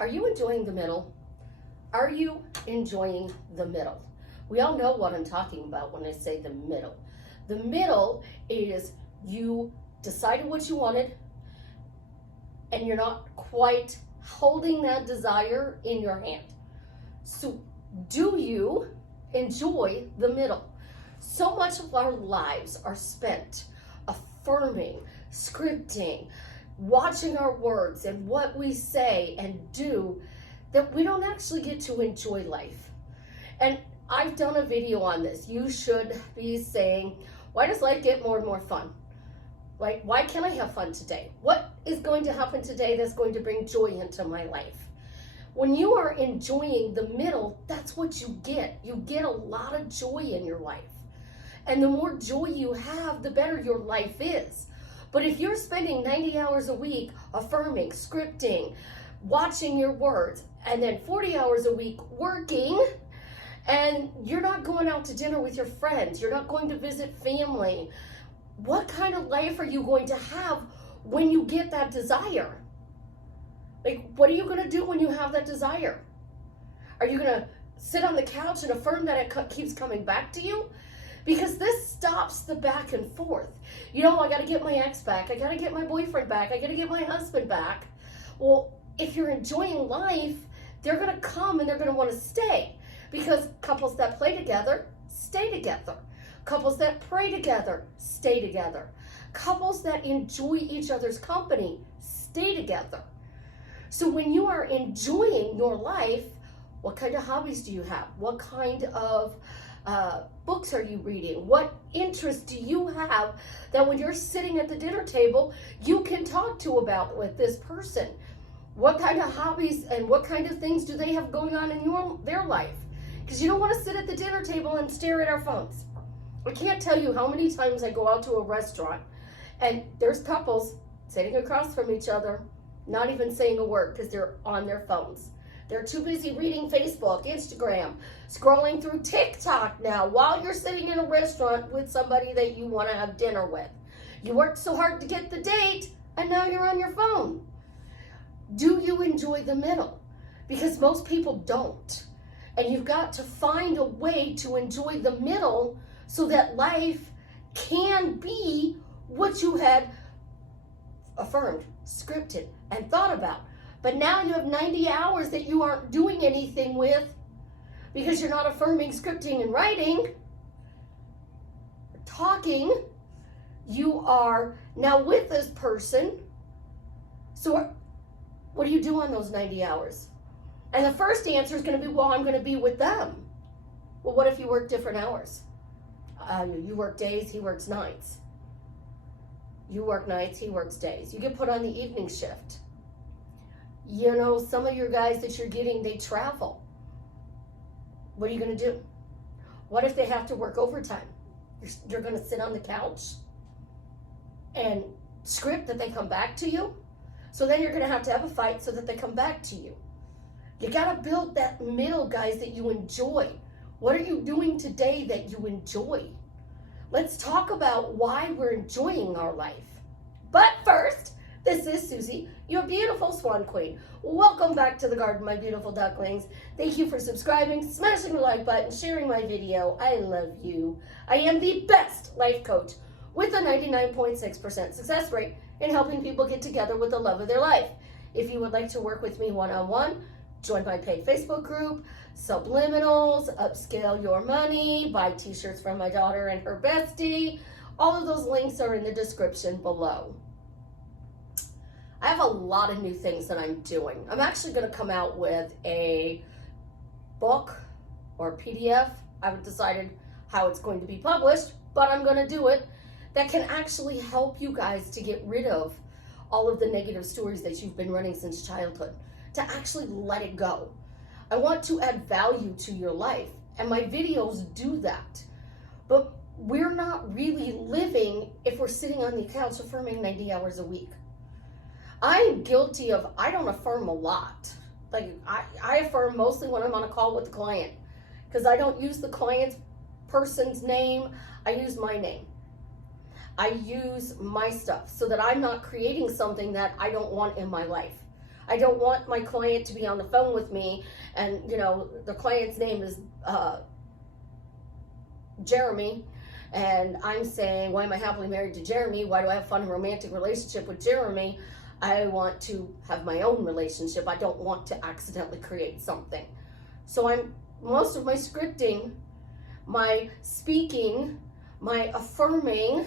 Are you enjoying the middle? Are you enjoying the middle? We all know what I'm talking about when I say the middle. The middle is you decided what you wanted and you're not quite holding that desire in your hand. So do you enjoy the middle? So much of our lives are spent affirming, scripting, watching our words and what we say and do that we don't actually get to enjoy life. And I've done a video on this. You should be saying, why does life get more and more fun? Right? Why can't I have fun today? What is going to happen today that's going to bring joy into my life? When you are enjoying the middle, that's what you get. You get a lot of joy in your life. And the more joy you have, the better your life is. But if you're spending 90 hours a week affirming, scripting, watching your words, and then 40 hours a week working, and you're not going out to dinner with your friends, you're not going to visit family, what kind of life are you going to have when you get that desire? Like, what are you going to do when you have that desire? Are you going to sit on the couch and affirm that it keeps coming back to you? Because this stops the back and forth. You know, I got to get my ex back. I got to get my boyfriend back. I got to get my husband back. Well, if you're enjoying life, they're going to come and they're going to want to stay. Because couples that play together, stay together. Couples that pray together, stay together. Couples that enjoy each other's company, stay together. So when you are enjoying your life, what kind of hobbies do you have? What kind of books are you reading? What interests do you have that when you're sitting at the dinner table, you can talk to about with this person? What kind of hobbies and what kind of things do they have going on in their life? Because you don't want to sit at the dinner table and stare at our phones. I can't tell you how many times I go out to a restaurant and there's couples sitting across from each other, not even saying a word because they're on their phones. They're too busy reading Facebook, Instagram, scrolling through TikTok now while you're sitting in a restaurant with somebody that you want to have dinner with. You worked so hard to get the date and now you're on your phone. Do you enjoy the middle? Because most people don't. And you've got to find a way to enjoy the middle so that life can be what you had affirmed, scripted, and thought about. But now you have 90 hours that you aren't doing anything with because you're not affirming, scripting, and writing, or talking. You are now with this person. So what do you do on those 90 hours? And the first answer is going to be, well, I'm going to be with them. Well, what if you work different hours? You work days, he works nights. You work nights, he works days. You get put on the evening shift. You know, some of your guys that you're getting, they travel. What are you going to do? What if they have to work overtime? You're going to sit on the couch and script that they come back to you? So then you're going to have a fight so that they come back to you. You got to build that middle, guys, that you enjoy. What are you doing today that you enjoy? Let's talk about why we're enjoying our life. But first, this is Susie, your beautiful swan queen. Welcome back to the garden, my beautiful ducklings. Thank you for subscribing, smashing the like button, sharing my video. I love you. I am the best life coach with a 99.6% success rate in helping people get together with the love of their life. If you would like to work with me one-on-one, join my paid Facebook group, Subliminals, Upscale Your Money, buy t-shirts from my daughter and her bestie. All of those links are in the description below. I have a lot of new things that I'm doing. I'm actually going to come out with a book or PDF. I haven't decided how it's going to be published, but I'm going to do it, that can actually help you guys to get rid of all of the negative stories that you've been running since childhood, to actually let it go. I want to add value to your life, and my videos do that. But we're not really living if we're sitting on the couch affirming 90 hours a week. I'm guilty of, I don't affirm a lot. Like, I affirm mostly when I'm on a call with the client, because I don't use the client's person's name, I use my name. I use my stuff so that I'm not creating something that I don't want in my life. I don't want my client to be on the phone with me and, the client's name is Jeremy, and I'm saying, why am I happily married to Jeremy? Why do I have a fun and romantic relationship with Jeremy? I want to have my own relationship. I don't want to accidentally create something. So most of my scripting, my speaking, my affirming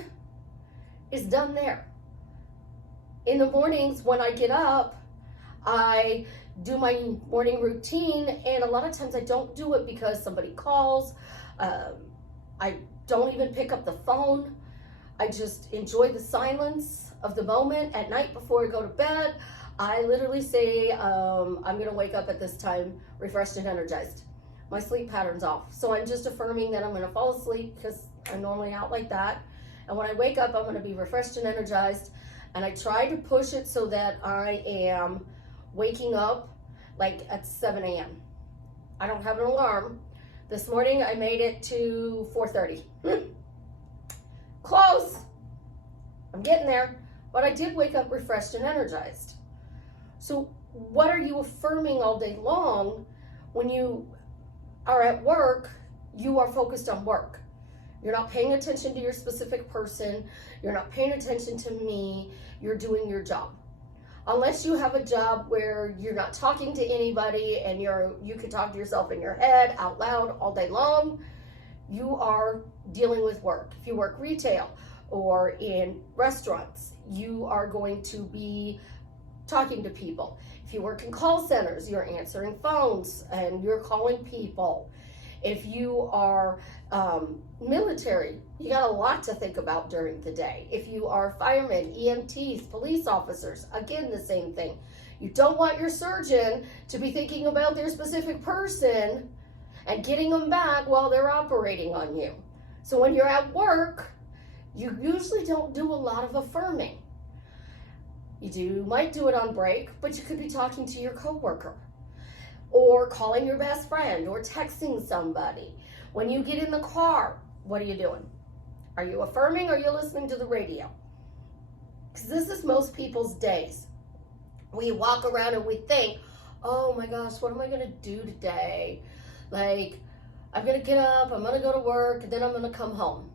is done there. In the mornings when I get up, I do my morning routine, and a lot of times I don't do it because somebody calls. I don't even pick up the phone. I just enjoy the silence of the moment. At night before I go to bed, I literally say, I'm gonna wake up at this time refreshed and energized. My sleep pattern's off. So I'm just affirming that I'm gonna fall asleep because I'm normally out like that. And when I wake up, I'm gonna be refreshed and energized. And I try to push it so that I am waking up like at 7 a.m. I don't have an alarm. This morning I made it to 4:30. Close. I'm getting there. But I did wake up refreshed and energized. So what are you affirming all day long? When you are at work, you are focused on work. You're not paying attention to your specific person. You're not paying attention to me. You're doing your job. Unless you have a job where you're not talking to anybody and you can talk to yourself in your head out loud all day long, you are dealing with work. If you work retail or in restaurants, you are going to be talking to people. If you work in call centers, you're answering phones and you're calling people. If you are military, you got a lot to think about during the day. If you are firemen, EMTs, police officers, again, the same thing. You don't want your surgeon to be thinking about their specific person and getting them back while they're operating on you. So when you're at work, you usually don't do a lot of affirming. You might do it on break, but you could be talking to your coworker, or calling your best friend, or texting somebody. When you get in the car, what are you doing? Are you affirming, or are you listening to the radio? Because this is most people's days. We walk around and we think, oh my gosh, what am I gonna do today? Like, I'm gonna get up, I'm gonna go to work, and then I'm gonna come home.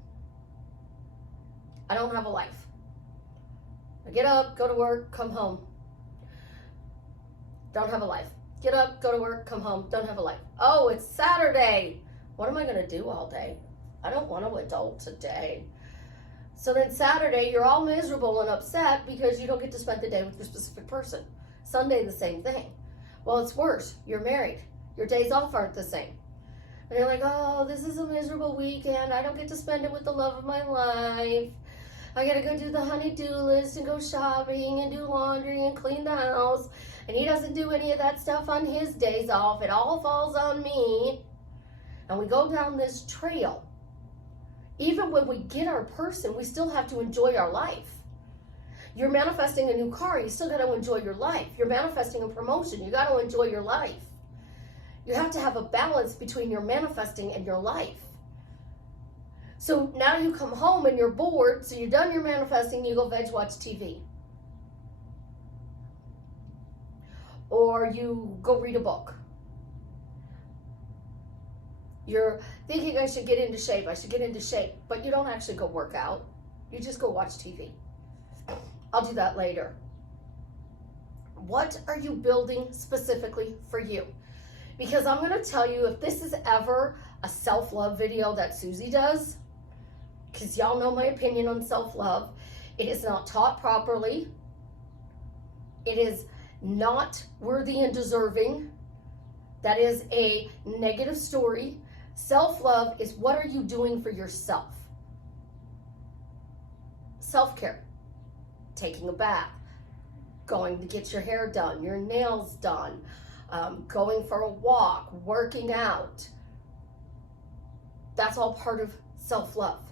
I don't have a life. I get up, go to work, come home. Don't have a life. Get up, go to work, come home, don't have a life. Oh, it's Saturday. What am I gonna do all day? I don't want to adult today. So then Saturday, you're all miserable and upset because you don't get to spend the day with your specific person. Sunday, the same thing. Well, it's worse. You're married. Your days off aren't the same. And you're like, oh, this is a miserable weekend. I don't get to spend it with the love of my life. I gotta go do the honey-do list and go shopping and do laundry and clean the house. And he doesn't do any of that stuff on his days off. It all falls on me. And we go down this trail. Even when we get our person, we still have to enjoy our life. You're manifesting a new car, you still got to enjoy your life. You're manifesting a promotion, you got to enjoy your life. You have to have a balance between your manifesting and your life. So now you come home and you're bored, so you're done your manifesting, you go veg watch TV. Or you go read a book. You're thinking, I should get into shape, but you don't actually go work out. You just go watch TV. I'll do that later. What are you building specifically for you? Because I'm going to tell you, if this is ever a self-love video that Susie does, because y'all know my opinion on self-love, it is not taught properly. It is not worthy and deserving. That is a negative story. Self-love is, what are you doing for yourself? Self-care, taking a bath, going to get your hair done, your nails done, going for a walk, working out. That's all part of self-love.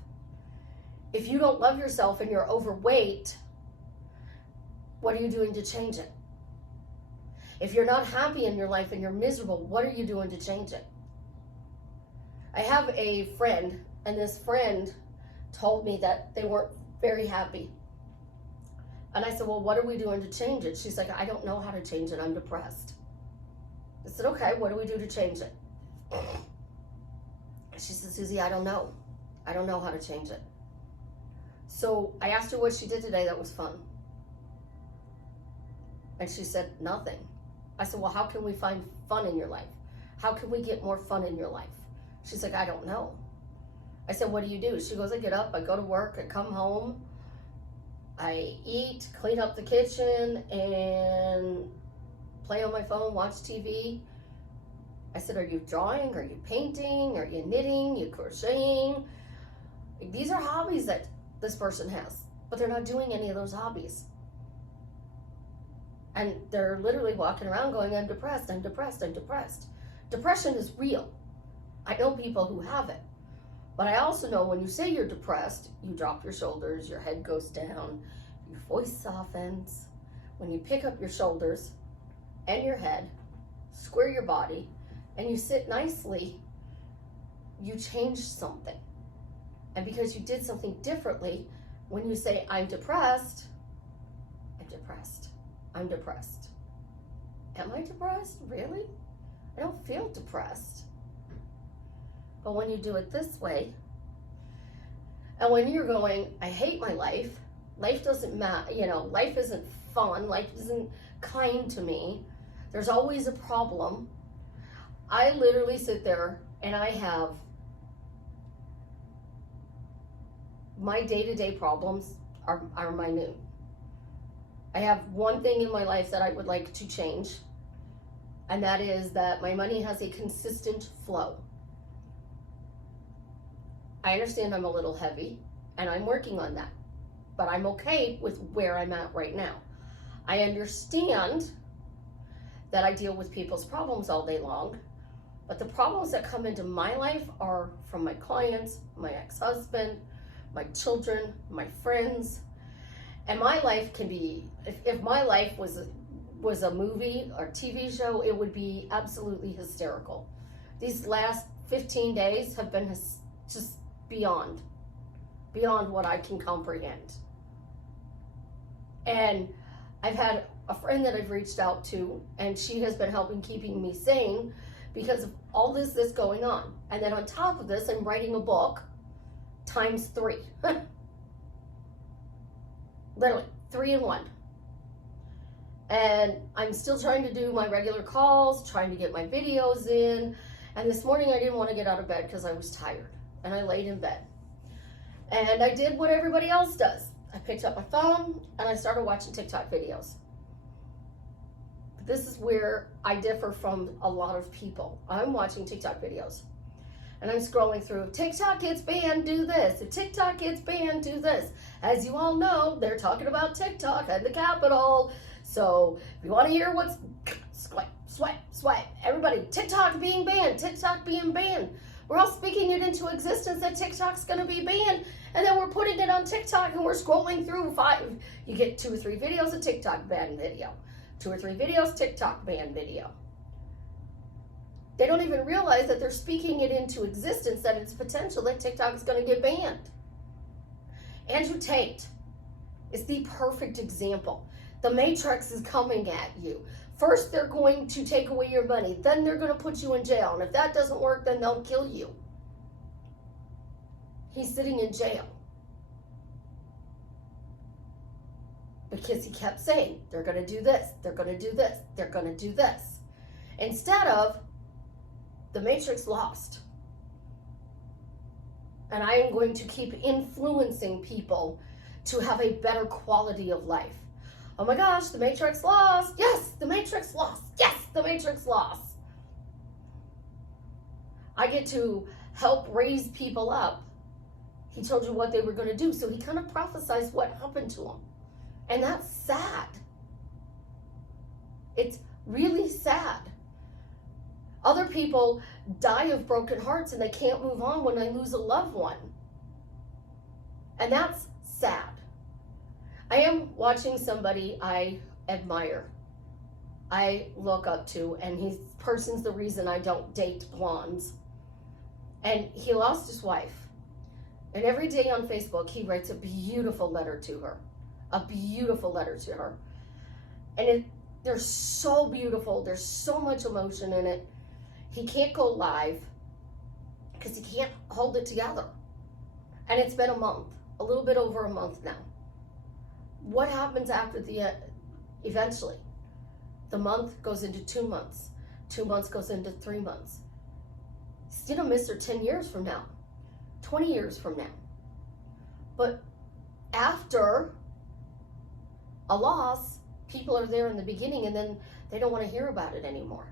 If you don't love yourself and you're overweight, what are you doing to change it? If you're not happy in your life and you're miserable, what are you doing to change it? I have a friend, and this friend told me that they weren't very happy. And I said, well, what are we doing to change it? She's like, I don't know how to change it. I'm depressed. I said, okay, what do we do to change it? She said, Susie, I don't know. I don't know how to change it. So I asked her what she did today that was fun. And she said, nothing. I said, well, how can we find fun in your life? How can we get more fun in your life? She's like, I don't know. I said, what do you do? She goes, I get up, I go to work, I come home, I eat, clean up the kitchen, and play on my phone, watch TV. I said, are you drawing? Are you painting? Are you knitting? You crocheting? These are hobbies that this person has, but they're not doing any of those hobbies. And they're literally walking around going, I'm depressed, I'm depressed, I'm depressed. Depression is real. I know people who have it. But I also know when you say you're depressed, you drop your shoulders, your head goes down, your voice softens. When you pick up your shoulders and your head, square your body, and you sit nicely, you change something. And because you did something differently, when you say, I'm depressed, I'm depressed, I'm depressed. Am I depressed? Really? I don't feel depressed. But when you do it this way, and when you're going, I hate my life, life doesn't matter, life isn't fun, life isn't kind to me, there's always a problem. I literally sit there and I have my day-to-day problems are minute. I have one thing in my life that I would like to change, and that is that my money has a consistent flow. I understand I'm a little heavy, and I'm working on that, but I'm okay with where I'm at right now. I understand that I deal with people's problems all day long, but the problems that come into my life are from my clients, my ex-husband, my children, my friends, and my life can be, if my life was a movie or TV show, it would be absolutely hysterical. These last 15 days have been just beyond what I can comprehend. And I've had a friend that I've reached out to, and she has been helping keeping me sane because of all this going on. And then on top of this, I'm writing a book times 3. Literally 3 in 1. And I'm still trying to do my regular calls, trying to get my videos in. And this morning I didn't want to get out of bed because I was tired. And I laid in bed. And I did what everybody else does. I picked up my phone and I started watching TikTok videos. But this is where I differ from a lot of people. I'm watching TikTok videos. And I'm scrolling through, if TikTok gets banned, do this. If TikTok gets banned, do this. As you all know, they're talking about TikTok at the Capitol. So if you want to hear what's swipe, swipe, swipe. Everybody, TikTok being banned, TikTok being banned. We're all speaking it into existence that TikTok's going to be banned. And then we're putting it on TikTok and we're scrolling through 5. You get 2 or 3 videos of TikTok ban video. 2 or 3 videos, TikTok ban video. They don't even realize that they're speaking it into existence, that it's potential that TikTok is going to get banned. Andrew Tate is the perfect example. The Matrix is coming at you. First, they're going to take away your money. Then they're going to put you in jail. And if that doesn't work, then they'll kill you. He's sitting in jail. Because he kept saying, they're going to do this, they're going to do this, they're going to do this. Instead of, the Matrix lost. And I am going to keep influencing people to have a better quality of life. Oh my gosh, the Matrix lost. Yes, the Matrix lost. Yes, the Matrix lost. I get to help raise people up. He told you what they were going to do, so he kind of prophesies what happened to them. And that's sad. It's really sad. Other people die of broken hearts and they can't move on when they lose a loved one. And that's sad. I am watching somebody I admire, I look up to, and this person's the reason I don't date blondes. And he lost his wife. And every day on Facebook, he writes a beautiful letter to her. a beautiful letter to her. And they're so beautiful. There's so much emotion in it. He can't go live because he can't hold it together. And it's been a month, a little bit over a month now. What happens after eventually? The month goes into 2 months. 2 months goes into 3 months. He's gonna miss her 10 years from now, 20 years from now. But after a loss, people are there in the beginning and then they don't want to hear about it anymore.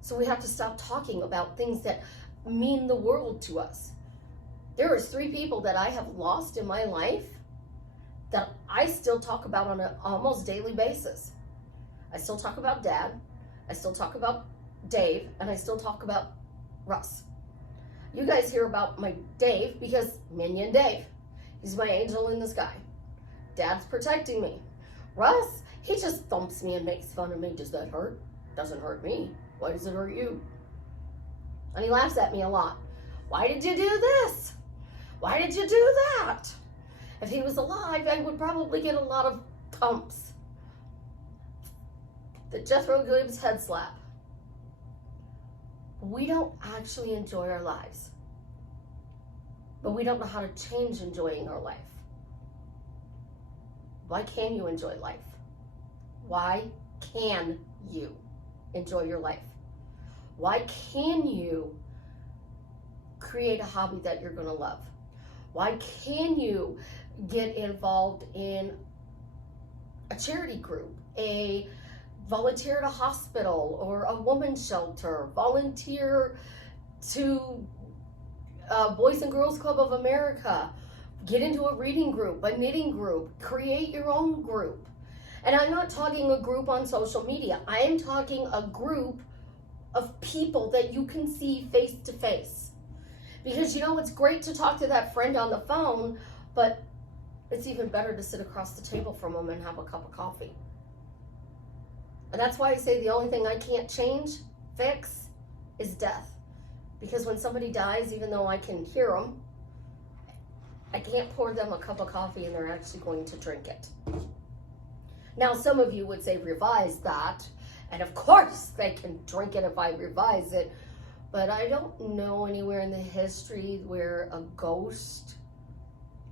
So we have to stop talking about things that mean the world to us. There is 3 people that I have lost in my life that I still talk about on an almost daily basis. I still talk about Dad, I still talk about Dave, and I still talk about Russ. You guys hear about my Dave because Minion Dave. He's my angel in the sky. Dad's protecting me. Russ, he just thumps me and makes fun of me. Does that hurt? Doesn't hurt me. Why does it hurt you? And he laughs at me a lot. Why did you do this? Why did you do that? If he was alive, I would probably get a lot of thumps. The Jethro Gibbs head slap. We don't actually enjoy our lives, but we don't know how to change enjoying our life. Why can you enjoy life? Why can you enjoy your life? Why can you create a hobby that you're going to love? Why can you get involved in a charity group, a volunteer at a hospital or a women's shelter, volunteer to Boys and Girls Club of America, get into a reading group, a knitting group, create your own group. And I'm not talking a group on social media. I am talking a group of people that you can see face to face. Because you know, it's great to talk to that friend on the phone, but it's even better to sit across the table from them and have a cup of coffee. And that's why I say the only thing I can't change, fix, is death. Because when somebody dies, even though I can hear them, I can't pour them a cup of coffee and they're actually going to drink it. Now, some of you would say revise that, and of course they can drink it if I revise it, but I don't know anywhere in the history where a ghost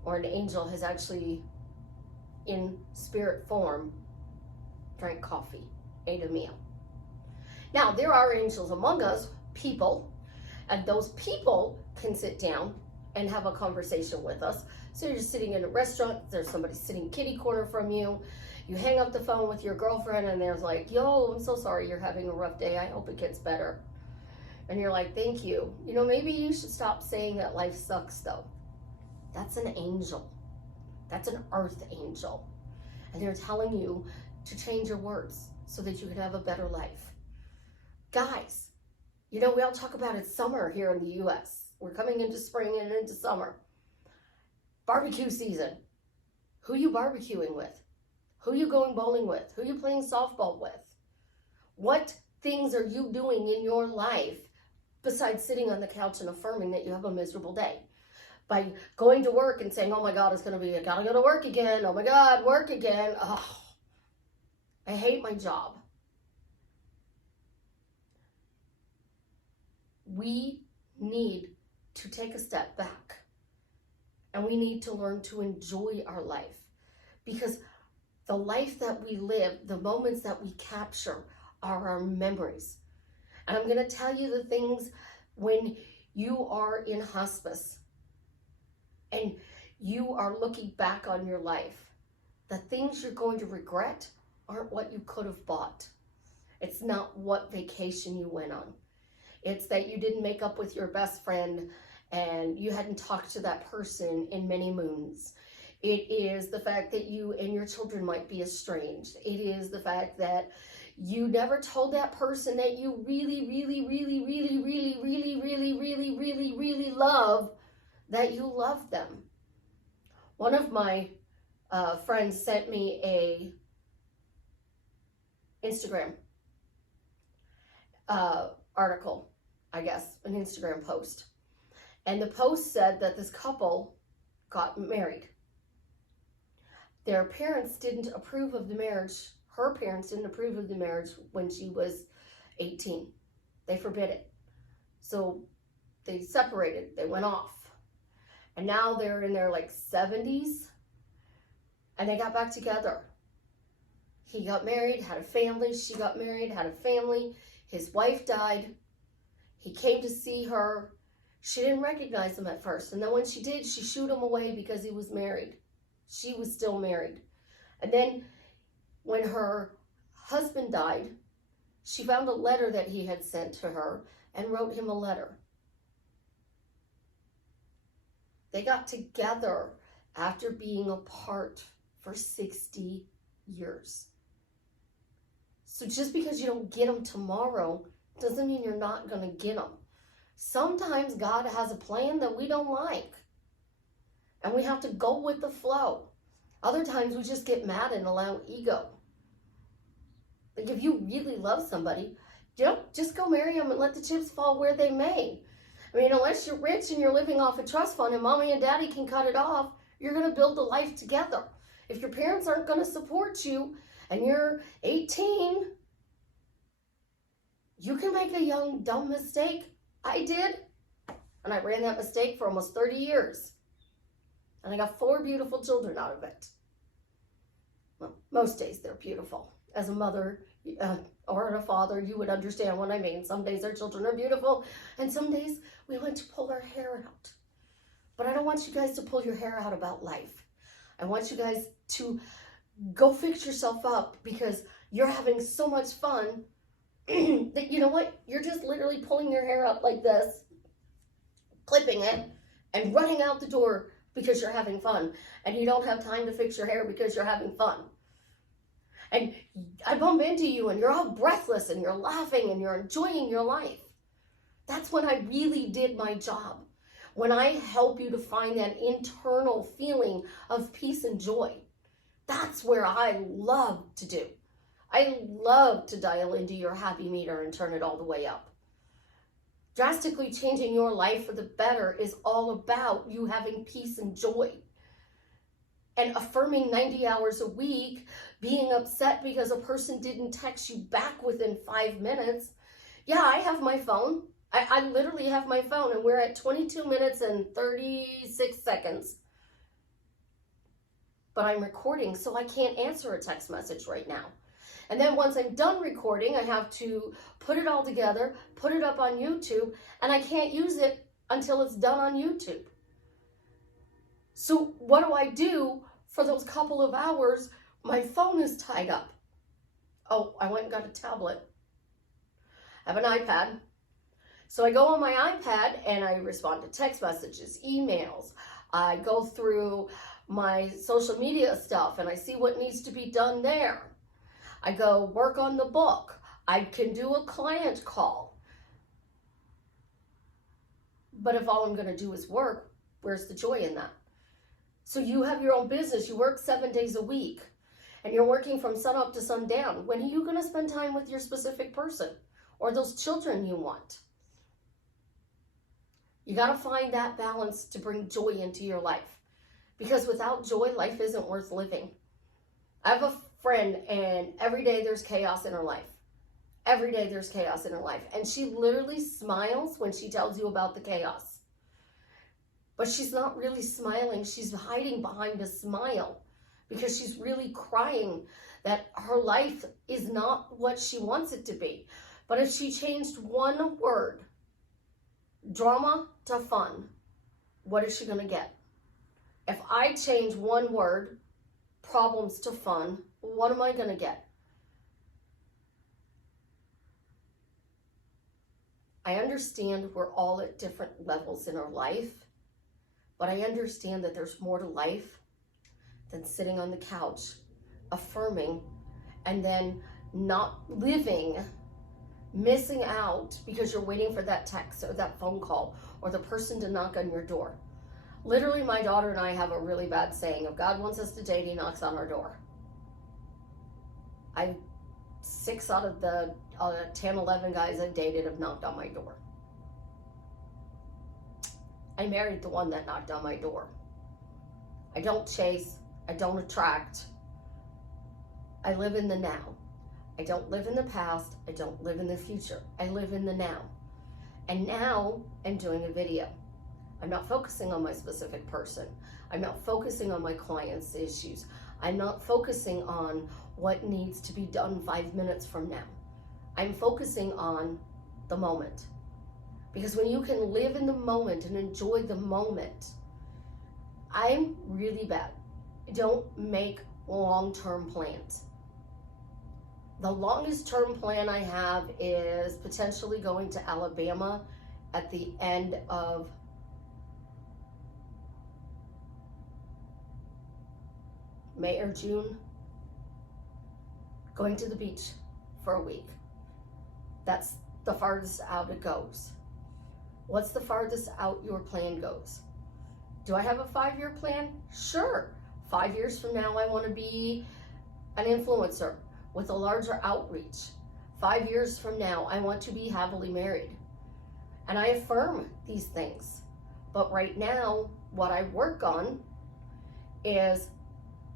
or an angel has actually, in spirit form, drank coffee, ate a meal. Now, there are angels among us, people, and those people can sit down and have a conversation with us. So you're sitting in a restaurant, there's somebody sitting kitty corner from you, you hang up the phone with your girlfriend and there's like, yo, I'm so sorry you're having a rough day, I hope it gets better. And you're like, thank you. You know, maybe you should stop saying that life sucks though. That's an angel. That's an earth angel. And they're telling you to change your words so that you can have a better life. Guys, you know, we all talk about it's summer here in the US. We're coming into spring and into summer. Barbecue season. Who you barbecuing with? Who you going bowling with? Who you playing softball with? What things are you doing in your life besides sitting on the couch and affirming that you have a miserable day? By going to work and saying, oh my God, it's going to be, I got to go to work again. Oh my God, work again. Oh, I hate my job. We need to take a step back and we need to learn to enjoy our life, because the life that we live, the moments that we capture are our memories. And I'm going to tell you the things when you are in hospice and you are looking back on your life, the things you're going to regret aren't what you could have bought. It's not what vacation you went on. It's that you didn't make up with your best friend and you hadn't talked to that person in many moons. It is the fact that you and your children might be estranged. It is the fact that you never told that person that you really, really, really, really, really, really, really, really, really, really love, that you love them. One of my friends sent me a Instagram article, I guess, an Instagram post. And the post said that this couple got married. Their parents didn't approve of the marriage. Her parents didn't approve of the marriage when she was 18. They forbid it. So they separated. They went off. And now they're in their like 70s. And they got back together. He got married, had a family. She got married, had a family. His wife died. He came to see her. She didn't recognize him at first. And then when she did, she shooed him away because he was married. She was still married. And then when her husband died, she found a letter that he had sent to her and wrote him a letter. They got together after being apart for 60 years. So just because you don't get them tomorrow doesn't mean you're not going to get them. Sometimes God has a plan that we don't like, and we have to go with the flow. Other times we just get mad and allow ego. Like if you really love somebody, just go marry them and let the chips fall where they may. I mean, unless you're rich and you're living off a trust fund and mommy and daddy can cut it off, you're going to build a life together. If your parents aren't going to support you and you're 18, you can make a young, dumb mistake. I did. And I ran that mistake for almost 30 years. And I got 4 beautiful children out of it. Well, most days they're beautiful. As a mother or a father, you would understand what I mean. Some days our children are beautiful, and some days we want to pull our hair out. But I don't want you guys to pull your hair out about life. I want you guys to go fix yourself up because you're having so much fun that, you know what? You're just literally pulling your hair up like this, clipping it, and running out the door because you're having fun. And you don't have time to fix your hair because you're having fun. And I bump into you and you're all breathless and you're laughing and you're enjoying your life. That's when I really did my job. When I help you to find that internal feeling of peace and joy. That's where I love to do. I love to dial into your happy meter and turn it all the way up. Drastically changing your life for the better is all about you having peace and joy. And affirming 90 hours a week, being upset because a person didn't text you back within 5 minutes. Yeah, I have my phone. I literally have my phone, and we're at 22 minutes and 36 seconds. But I'm recording, so I can't answer a text message right now. And then once I'm done recording, I have to put it all together, put it up on YouTube, and I can't use it until it's done on YouTube. So what do? For those couple of hours, my phone is tied up. Oh, I went and got a tablet. I have an iPad. So I go on my iPad and I respond to text messages, emails. I go through my social media stuff and I see what needs to be done there. I go work on the book. I can do a client call. But if all I'm going to do is work, where's the joy in that? So you have your own business. You work 7 days a week and you're working from sun up to sundown. When are you going to spend time with your specific person or those children you want? You got to find that balance to bring joy into your life, because without joy, life isn't worth living. I have a friend and every day there's chaos in her life. Every day there's chaos in her life. And she literally smiles when she tells you about the chaos. But she's not really smiling. She's hiding behind a smile because she's really crying that her life is not what she wants it to be. But if she changed one word, drama to fun, what is she going to get? If I change one word, problems to fun, what am I going to get? I understand we're all at different levels in our life, but I understand that there's more to life than sitting on the couch, affirming, and then not living, missing out because you're waiting for that text or that phone call or the person to knock on your door. Literally, my daughter and I have a really bad saying: if God wants us to date, he knocks on our door. 6 out of the 10, 11 guys I've dated have knocked on my door. I married the one that knocked on my door. I don't chase. I don't attract. I live in the now. I don't live in the past. I don't live in the future. I live in the now. And now I'm doing a video. I'm not focusing on my specific person. I'm not focusing on my client's issues. I'm not focusing on what needs to be done 5 minutes from now. I'm focusing on the moment. Because when you can live in the moment and enjoy the moment, I'm really bad. I don't make long-term plans. The longest term plan I have is potentially going to Alabama at the end of May or June, going to the beach for a week. That's the farthest out it goes. What's the farthest out your plan goes? Do I have a 5-year plan? Sure. 5 years from now, I want to be an influencer with a larger outreach. 5 years from now, I want to be happily married. And I affirm these things. But right now, what I work on is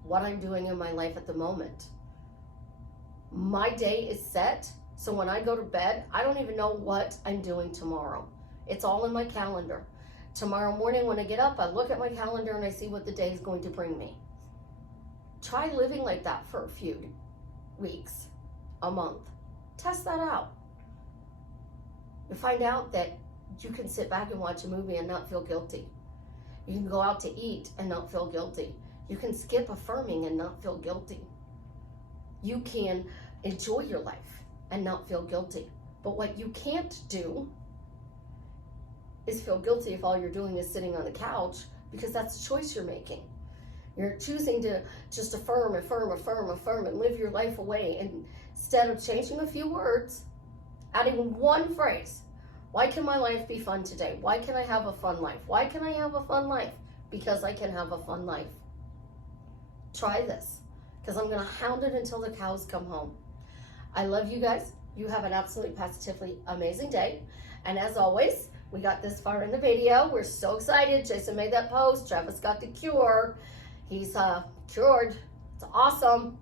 what I'm doing in my life at the moment. My day is set, so when I go to bed, I don't even know what I'm doing tomorrow. It's all in my calendar. Tomorrow morning when I get up, I look at my calendar and I see what the day is going to bring me. Try living like that for a few weeks, a month. Test that out. You find out that you can sit back and watch a movie and not feel guilty. You can go out to eat and not feel guilty. You can skip affirming and not feel guilty. You can enjoy your life and not feel guilty. But what you can't do is feel guilty if all you're doing is sitting on the couch, because that's a choice you're making. You're choosing to just affirm and live your life away, and instead of changing a few words, adding one phrase. Why can my life be fun today? Why can I have a fun life? Why can I have a fun life? Because I can have a fun life. Try this, because I'm going to hound it until the cows come home. I love you guys. You have an absolutely positively amazing day. And as always, we got this far in the video. We're so excited. Jason made that post. Travis got the cure. He's cured. It's awesome.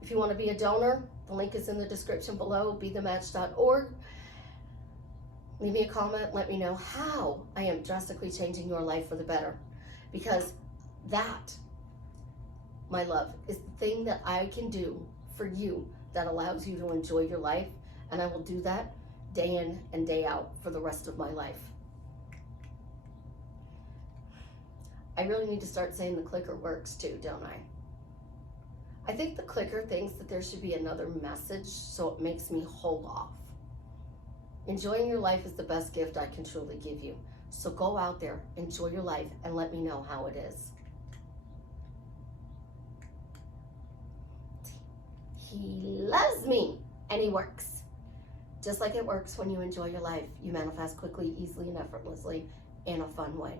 If you want to be a donor, the link is in the description below, bethematch.org. Leave me a comment. Let me know how I am drastically changing your life for the better. Because that, my love, is the thing that I can do for you that allows you to enjoy your life. And I will do that day in and day out for the rest of my life. I really need to start saying the clicker works too, don't I? I think the clicker thinks that there should be another message, so it makes me hold off. Enjoying your life is the best gift I can truly give you. So go out there, enjoy your life, and let me know how it is. He loves me, and he works. Just like it works when you enjoy your life. You manifest quickly, easily, and effortlessly in a fun way.